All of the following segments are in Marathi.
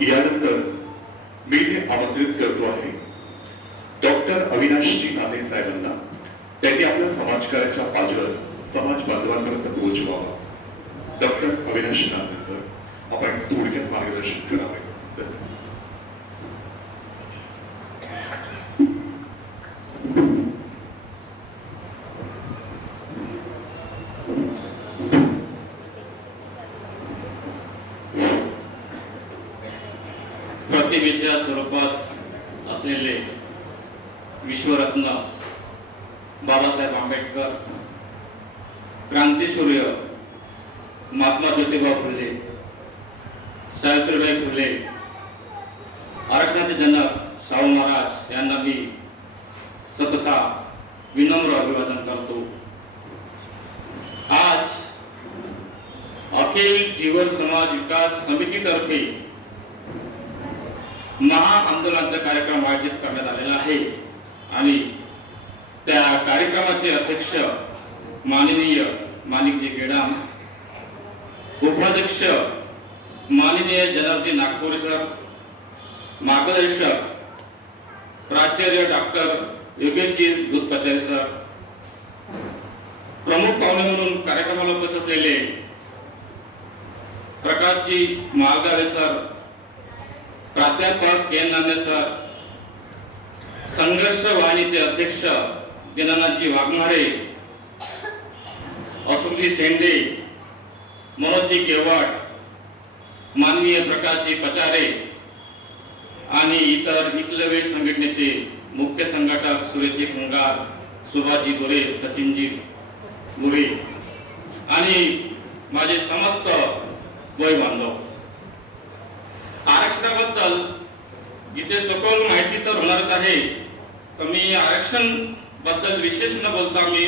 यानंतर मी हे आमंत्रित करतो आहे. डॉक्टर अविनाशजी नाने साहेबांना. त्यांनी आपल्या समाजकार्याच्या पाजर समाज बांधवांपर्यंत पोहोचवावा. डॉक्टर अविनाश नाने सर. आपण थोडक्यात मार्गदर्शन करावे प्रतिमेच्या स्वरूपात असलेले विश्वरत्न बाबासाहेब आंबेडकर क्रांतीसूर्य महात्मा ज्योतिबा फुले सावित्रीबाई फुले आरक्षणाचे जनक शाहू महाराज यांना मी सतसा विनम्र अभिवादन करतो. आज अखिल जीवन समाज विकास समितीतर्फे महाआंदोलनाचा कार्यक्रम आयोजित करण्यात आलेला आहे. आणि त्या कार्यक्रमाचे अध्यक्ष माननीय माणिकजी गेडाम उपाध्यक्ष माननीय जनार्जी नागपुरे सर मार्गदर्शक प्राचार्य डॉक्टर योगेशजी दूधपाचार्य सर प्रमुख पाहुणे म्हणून कार्यक्रमाला उपस्थित असलेले प्रकाशजी मालगावे सर प्राध्यापक के सर संघर्ष वाहिनीचे अध्यक्ष दिनानाथजी वाघमारे अशोकजी शेंडे मनोजी केवट माननीय प्रकाशजी पचारे आणि इतर एकलव्य संघटनेचे मुख्य संघटक सुरेशजी फुंगार सुभाषजी गोरे सचिनजी गुरे आणि माझे समस्त वय बांधव. आरक्षणाबद्दल इथे सखोल माहिती तर होणारच आहे. तर मी आरक्षणबद्दल विशेष न बोलता मी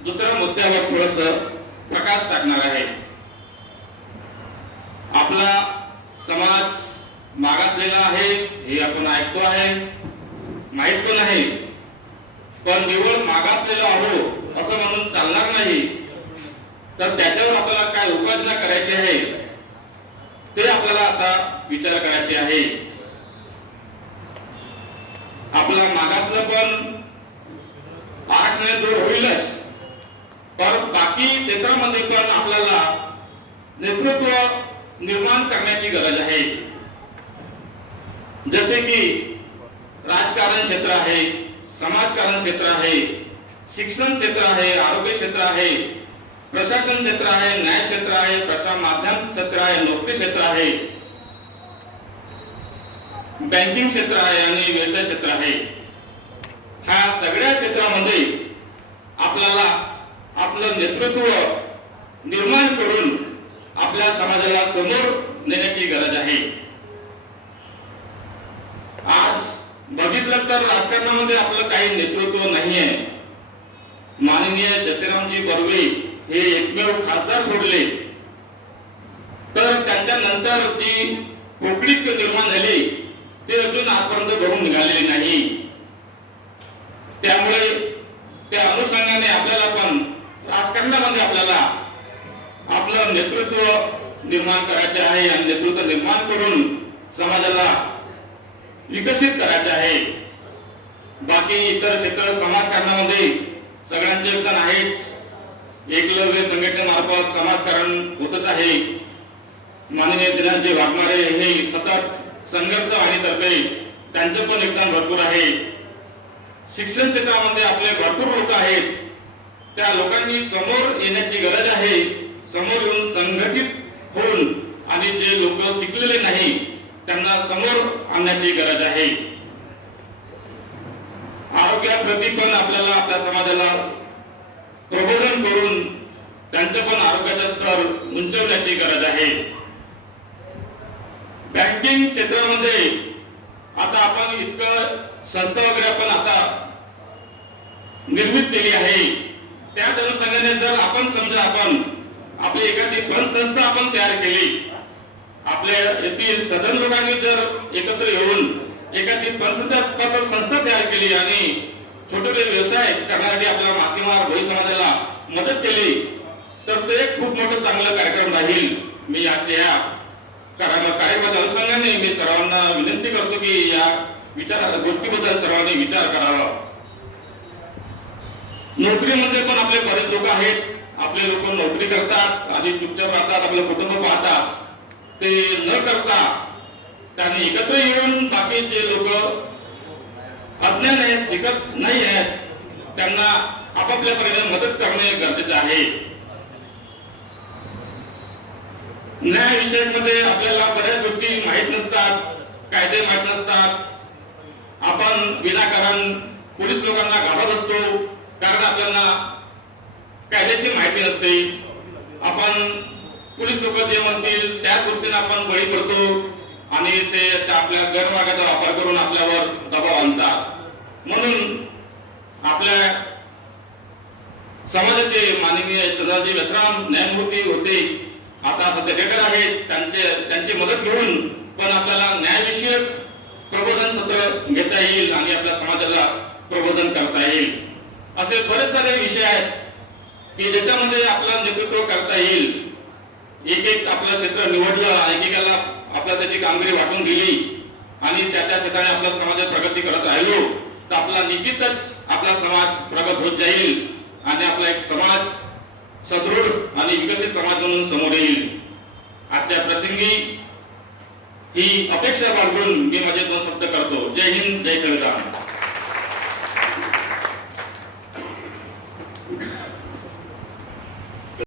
दुसऱ्या मुद्द्यावर थोडस प्रकाश टाकणार आहे. आपला समाज मागासलेला आहे हे आपण ऐकतो आहे. माहीत पण आहे. पण निवड मागासलेलो आहो असं म्हणून चालणार नाही. तर त्याच्यावर आपल्याला काय उपाययोजना करायची आहे? ते आपल्याला आता विचार करायचे आहे. आपला मागासलं पण आरक्षणाने दूर होईलच. पण बाकी क्षेत्रामध्ये पण आपल्याला नेतृत्व निर्माण करण्याची गरज आहे. जसे की राजकारण क्षेत्र आहे समाजकारण क्षेत्र आहे शिक्षण क्षेत्र आहे आरोग्य क्षेत्र आहे प्रशासन क्षेत्र आहे न्याय क्षेत्र आहे प्रसार माध्यम क्षेत्र आहे नोकरी क्षेत्र आहे. बँकिंग क्षेत्र आहे आणि व्यवसाय क्षेत्र आहे. ह्या सगळ्या क्षेत्रामध्ये आपल्याला आपलं नेतृत्व निर्माण करून आपल्या समाजाला समोर नेण्याची गरज आहे. आज बघितलं तर राजकारणामध्ये आपलं काही नेतृत्व नाही आहे माननीय जतीरामजी बर्वे हे एकमेव खासदार सोडले. तर त्यांच्या नंतर जी पोकळी निर्माण झाली ते अजून आजपर्यंत घडून निघालेले नाही. त्यामुळे त्या अनुषंगाने आपल्याला पण राजकारणामध्ये आपल्याला आपलं नेतृत्व निर्माण करायचे आहे आणि नेतृत्व निर्माण करून समाजाला विकसित करायचे आहे. बाकी इतर क्षेत्र समाजकारणामध्ये सगळ्यांचे योगदान आहेच. एकलव्य संघटनेमार्फत समाजकारण होतच आहे. माननीय दिनांचे वाघमारे हे सतत संघर्ष वाहिनीतर्फे त्यांचं पण योगदान भरपूर आहे. शिक्षण क्षेत्रामध्ये आपले भरपूर लोक आहेत. त्या लोकांनी समोर येण्याची गरज आहे. समोर येऊन संघटित होऊन आणि जे लोक शिकलेले नाही त्यांना समोर आणण्याची गरज आहे. आरोग्याप्रती पण आपल्याला आपल्या समाजाला प्रबोधन करून त्यांचं पण आरोग्याचा स्तर उंचवण्याची गरज आहे. बँकिंग क्षेत्रामध्ये आता आपण इतकं संस्था वगैरे आपण आता निर्मित केली आहे. त्याच अनुषंगाने जर आपण समजा आपण आपली एखादी संस्था आपण तयार केली आपल्या येथील सदन लोकांनी जर एकत्र येऊन एखादी पंचसंस्था संस्था तयार केली आणि छोटे छोटे व्यवसाय करण्यासाठी आपल्या मासेमार भोई समाजाला मदत केली तर ते एक खूप मोठं चांगला कार्यक्रम राहील. मी आजच्या या कार्यक्रमाच्या अनुषंगाने मी सर्वांना विनंती करतो की या विचार गोष्टीबद्दल सर्वांनी विचार करावा. नोकरीमध्ये पण आपले बरेच लोक आहेत. आपले लोक नोकरी करतात आणि चुपचाप राहतात आपलं कुटुंब पाहतात. ते न करता त्यांनी एकत्र येऊन बाकी जे लोक अज्ञान आहेत शिकत नाही आहेत त्यांना आपापल्या परीने मदत करणे गरजेचे आहे. न्याय विषयामध्ये आपल्याला बऱ्याच गोष्टी माहीत नसतात कायदे माहीत नसतात. आपण विनाकारण पोलीस लोकांना घाबरत असतो कारण आपल्याला कायद्याची माहिती नसते. आपण पोलीस लोक जे म्हणतील त्याच गोष्टीने आपण बळी पडतो आणि ते आपल्या गैरमार्गाचा वापर करून आपल्यावर दबाव आणतात. म्हणून आपल्या समाजाचे माननीय चंद्राजी व्यसराम न्यायमूर्ती होते. आता सध्या रिटायर आहेत त्यांचे त्यांची मदत घेऊन पण आपल्याला न्यायविषयक प्रबोधन सत्र घेता येईल आणि आपल्या समाजाला प्रबोधन करता येईल. असे बरेच सारे विषय आहेत की ज्याच्यामध्ये आपला नेतृत्व करता येईल. एक एक आपलं क्षेत्र निवडलं एकेकाला आपल्या त्याची कामगिरी वाटून दिली आणि त्या त्या ठिकाणी आपला समाजात प्रगती करत राहिलो तर आपला निश्चितच आपला समाज प्रगत होत जाईल आणि आपला एक समाज सदृढ आणि विकसित समाज म्हणून समोर येईल. आजच्या प्रसंगी ही अपेक्षा बाळगून मी माझे दोन शब्द करतो. जय हिंद जय संविधान